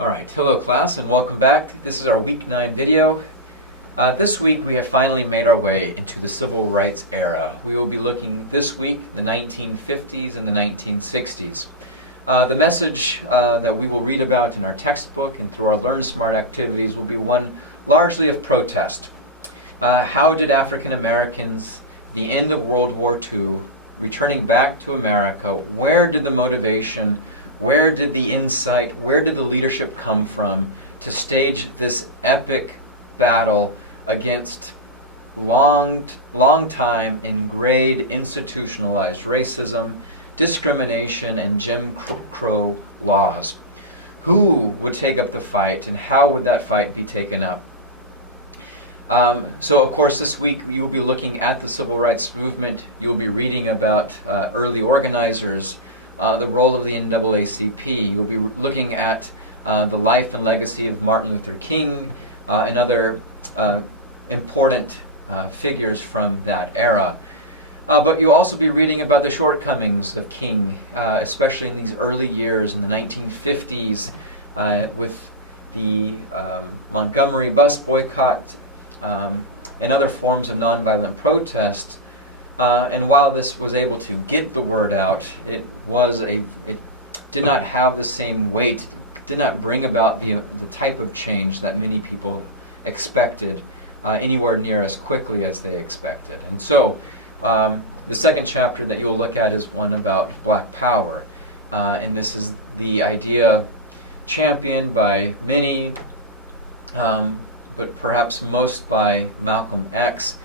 Alright, hello class and welcome back. This is our week 9 video. This week we have finally made our way into the civil rights era. We will be looking this week the 1950s and the 1960s. The message that we will read about in our textbook and through our Learn Smart activities will be one largely of protest. How did African Americans, the end of World War II, returning back to America, where did the motivation, where did the insight, where did the leadership come from to stage this epic battle against long time ingrained, institutionalized racism, discrimination, and Jim Crow laws? Who would take up the fight, and how would that fight be taken up? So, of course, this week you'll be looking at the civil rights movement. You'll be reading about early organizers, the role of the NAACP. You'll be looking at the life and legacy of Martin Luther King and other important figures from that era. But you'll also be reading about the shortcomings of King, especially in these early years in the 1950s with the Montgomery bus boycott and other forms of nonviolent protest. And while this was able to get the word out, it did not have the same weight, did not bring about the type of change that many people expected anywhere near as quickly as they expected. And so the second chapter that you'll look at is one about Black Power. And this is the idea championed by many, but perhaps most by Malcolm X.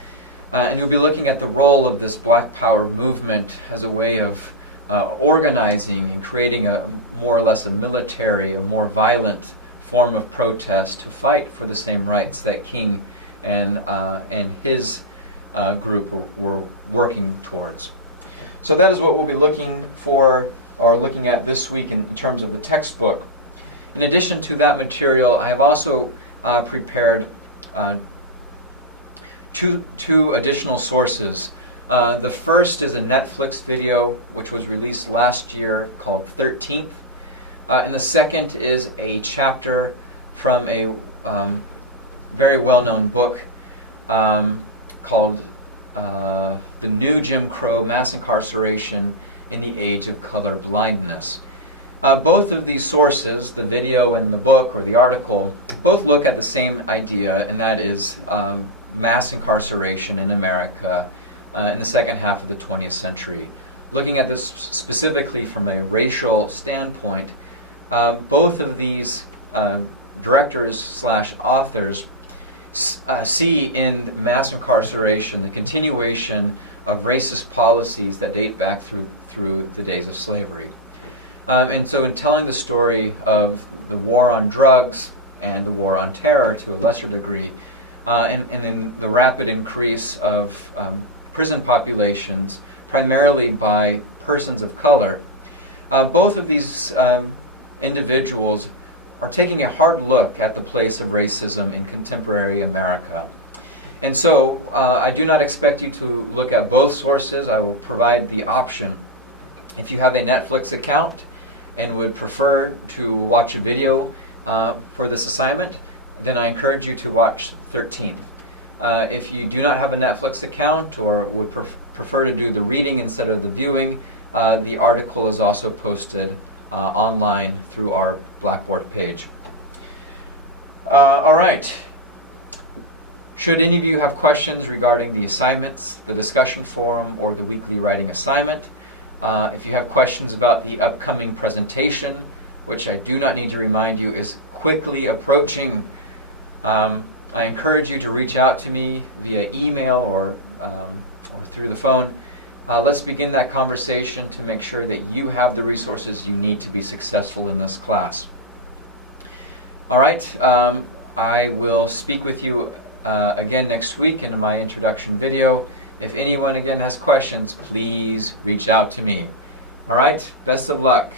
And you'll be looking at the role of this Black Power movement as a way of organizing and creating a more or less a military, a more violent form of protest to fight for the same rights that King and his group were working towards. So that is what we'll be looking for or looking at this week in terms of the textbook. In addition to that material, I have also prepared two additional sources. The first is a Netflix video which was released last year called 13th. And the second is a chapter from a very well-known book called The New Jim Crow: Mass Incarceration in the Age of Color Blindness. Both of these sources, the video and the book or the article, both look at the same idea, and that is mass incarceration in America in the second half of the 20th century. Looking at this specifically from a racial standpoint, both of these directors/authors see in mass incarceration the continuation of racist policies that date back through the days of slavery. And so in telling the story of the war on drugs and the war on terror to a lesser degree, and then the rapid increase of prison populations, primarily by persons of color, both of these individuals are taking a hard look at the place of racism in contemporary America. And so I do not expect you to look at both sources. I will provide the option. If you have a Netflix account and would prefer to watch a video for this assignment, then I encourage you to watch 13. If you do not have a Netflix account or would prefer to do the reading instead of the viewing, the article is also posted online through our Blackboard page. All right. Should any of you have questions regarding the assignments, the discussion forum, or the weekly writing assignment, if you have questions about the upcoming presentation, which I do not need to remind you is quickly approaching, I encourage you to reach out to me via email or through the phone. Let's begin that conversation to make sure that you have the resources you need to be successful in this class. All right, I will speak with you again next week in my introduction video. If anyone again has questions, please reach out to me. All right, best of luck.